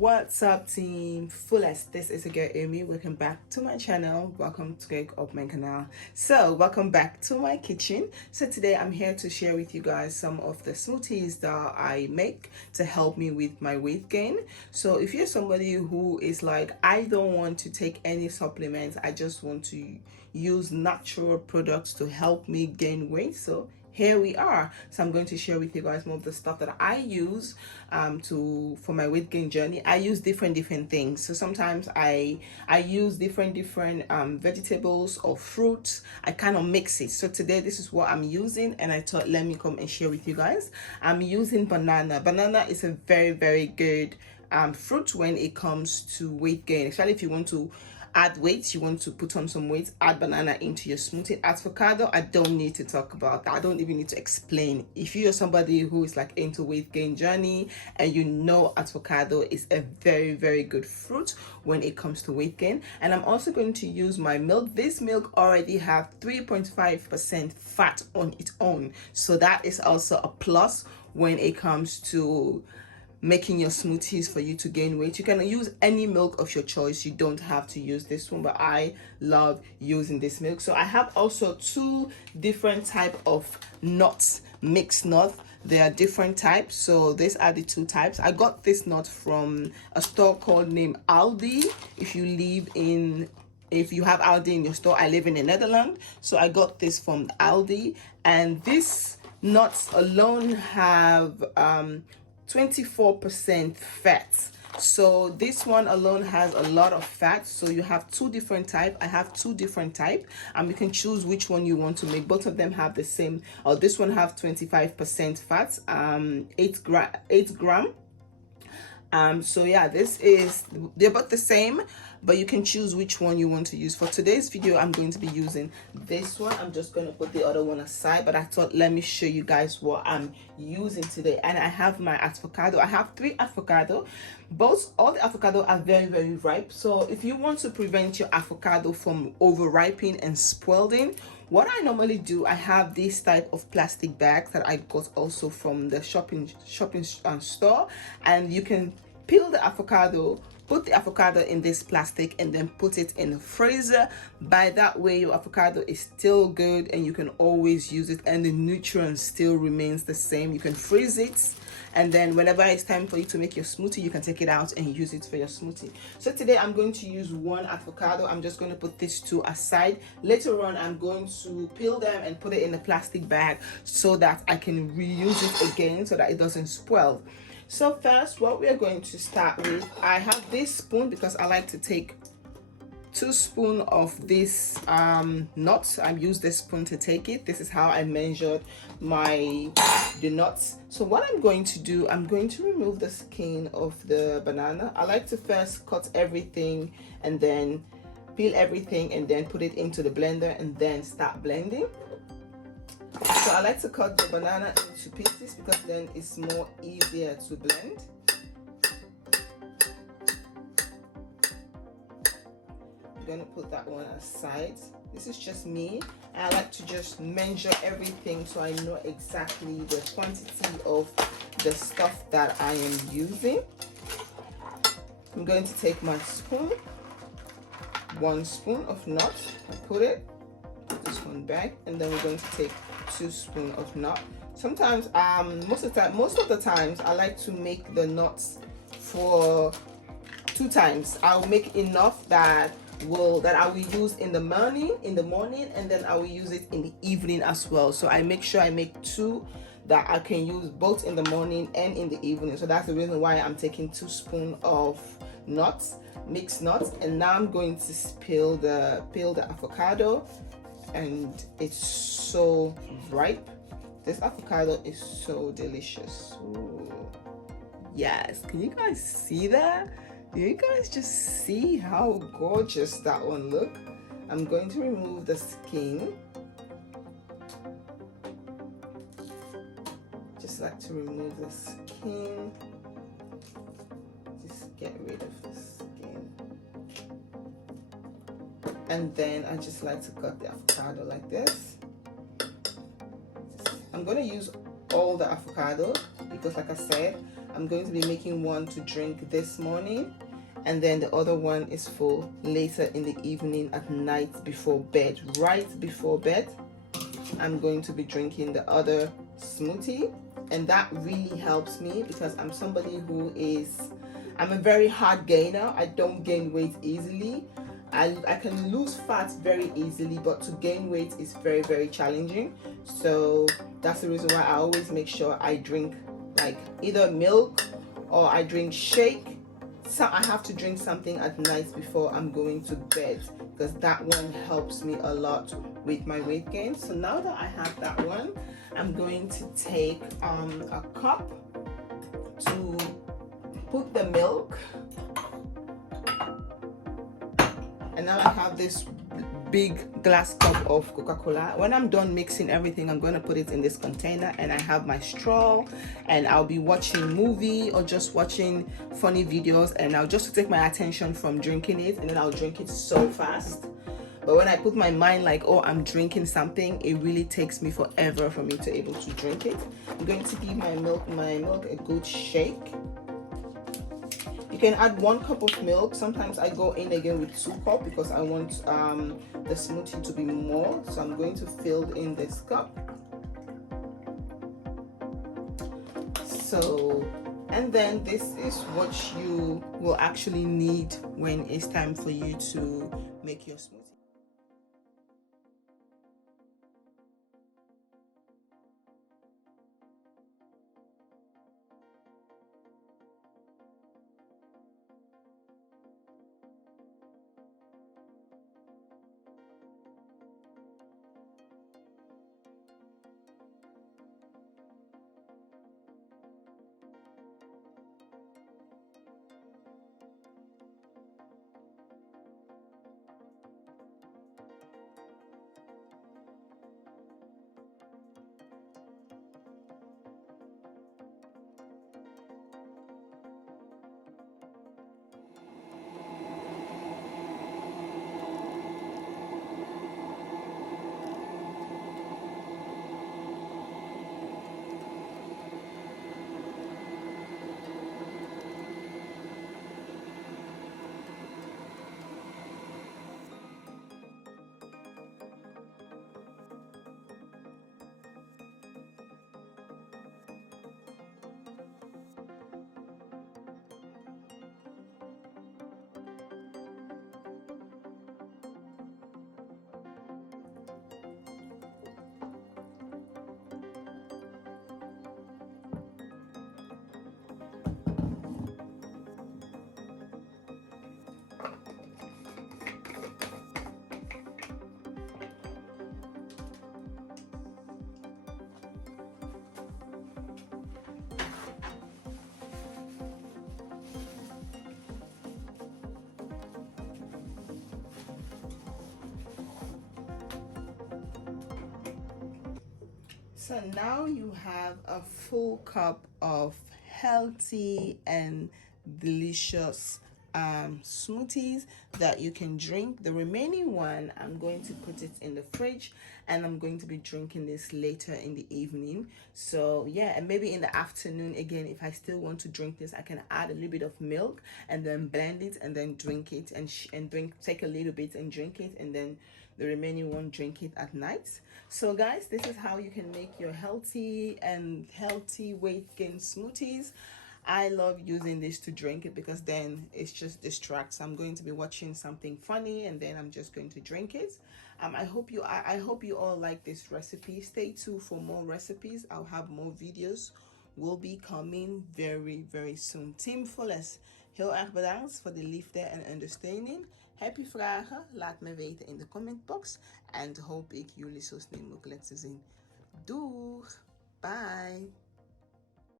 What's up, team fullest? This is a girl Amy. Welcome back to my channel. Welcome to Cake Up my canal. So welcome back to my kitchen. So today I'm here to share with you guys some of the smoothies that I make to help me with my weight gain. So if you're somebody who is like, I don't want to take any supplements, I just want to use natural products to help me gain weight, so here we are. So I'm going to share with you guys more of the stuff that I use for my weight gain journey. I use different things. So sometimes I use different vegetables or fruits. I kind of mix it. So today this is what I'm using, and I thought let me come and share with you guys. I'm using banana. Banana is a very good fruit when it comes to weight gain, especially if you want to add weight, you want to put on some weight, add banana into your smoothie. Avocado, I don't need to talk about that. I don't even need to explain. If you're somebody who is like into weight gain journey and you know avocado is a very good fruit when it comes to weight gain. And I'm also going to use my milk. This milk already have 3.5% fat on its own, so that is also a plus when it comes to making your smoothies for you to gain weight. You can use any milk of your choice. You don't have to use this one, but I love using this milk. So I have also two different type of nuts, mixed nuts. There are different types, so these are the two types. I got this nut from a store called named Aldi. If you have Aldi in your store, I live in the Netherlands, so I got this from Aldi, and these nuts alone have 24% fat. So this one alone has a lot of fat. So you have two different type. I have two different type, and you can choose which one you want to make. Both of them have the same, or this one have 25% fat, 8 gram. So yeah, they're both the same, but you can choose which one you want to use. For today's video, I'm going to be using this one. I'm just going to put the other one aside, but I thought let me show you guys what I'm using today. And I have my avocado. I have 3 avocado. All the avocado are very ripe. So if you want to prevent your avocado from overripening and spoiling, what I normally do, I have this type of plastic bags that I got also from the shopping store, and you can peel the avocado, put the avocado in this plastic, and then put it in the freezer. By that way, your avocado is still good and you can always use it, and the nutrients still remains the same. You can freeze it, and then whenever it's time for you to make your smoothie, you can take it out and use it for your smoothie. So today I'm going to use 1 avocado. I'm just going to put these 2 aside. Later on, I'm going to peel them and put it in a plastic bag so that I can reuse it again so that it doesn't spoil. So first, what we are going to start with, I have this spoon because I like to take 2 spoons of this nuts. I use this spoon to take it. This is how I measured the nuts. So what I'm going to do, I'm going to remove the skin of the banana. I like to first cut everything and then peel everything and then put it into the blender and then start blending. So I like to cut the banana into pieces because then it's more easier to blend. I'm gonna put that one aside. This is just me. I like to just measure everything so I know exactly the quantity of the stuff that I am using. I'm going to take my spoon, 1 spoon of nuts, put this one back, and then we're going to take 2 spoons of nut. Sometimes most of the times I like to make the nuts for 2 times. I'll make enough that I will use in the morning, and then I will use it in the evening as well. So I make sure I make 2 that I can use both in the morning and in the evening. So that's the reason why I'm taking 2 spoons of nuts, mixed nuts. And now I'm going to peel the avocado, and it's so ripe. This avocado is so delicious. Ooh. Yes, can you guys see that? Do you guys just see how gorgeous that one look? I'm going to remove the skin. Just like to remove the skin. Just get rid of the skin. And then I just like to cut the avocado like this. I'm going to use all the avocado because, like I said, I'm going to be making one to drink this morning, and then the other one is for later in the evening at night before bed. Right before bed, I'm going to be drinking the other smoothie, and that really helps me because I'm somebody who I'm a very hard gainer. I don't gain weight easily. I can lose fat very easily, but to gain weight is very, very challenging. So that's the reason why I always make sure I drink like either milk or I drink shake. So I have to drink something at night before I'm going to bed because that one helps me a lot with my weight gain. So now that I have that one, I'm going to take a cup to put the milk, and now I have this big glass cup of Coca-Cola. When I'm done mixing everything, I'm going to put it in this container, and I have my straw, and I'll be watching movie or just watching funny videos, and I'll just take my attention from drinking it, and then I'll drink it so fast. But when I put my mind like, oh, I'm drinking something, it really takes me forever for me to able to drink it. I'm going to give my milk a good shake. You can add 1 cup of milk. Sometimes I go in again with 2 cups because I want the smoothie to be more. So I'm going to fill in this cup. So, and then this is what you will actually need when it's time for you to make your smoothie. So now you have a full cup of healthy and delicious smoothies that you can drink. The remaining one, I'm going to put it in the fridge, and I'm going to be drinking this later in the evening. So yeah, and maybe in the afternoon again, if I still want to drink this, I can add a little bit of milk and then blend it and then drink it, and take a little bit and drink it, and then the remaining one drink it at night. So guys, this is how you can make your healthy weight gain smoothies. I love using this to drink it because then it's just distracts. I'm going to be watching something funny, and then I'm just going to drink it. I hope you all like this recipe. Stay tuned for more recipes. I'll have more videos will be coming very, very soon. Team Fullest, heel erg bedankt voor de liefde en understanding. Heb je vragen? Laat me weten in de commentbox. En hoop ik jullie zo snel mogelijk te zien. Doeg! Bye!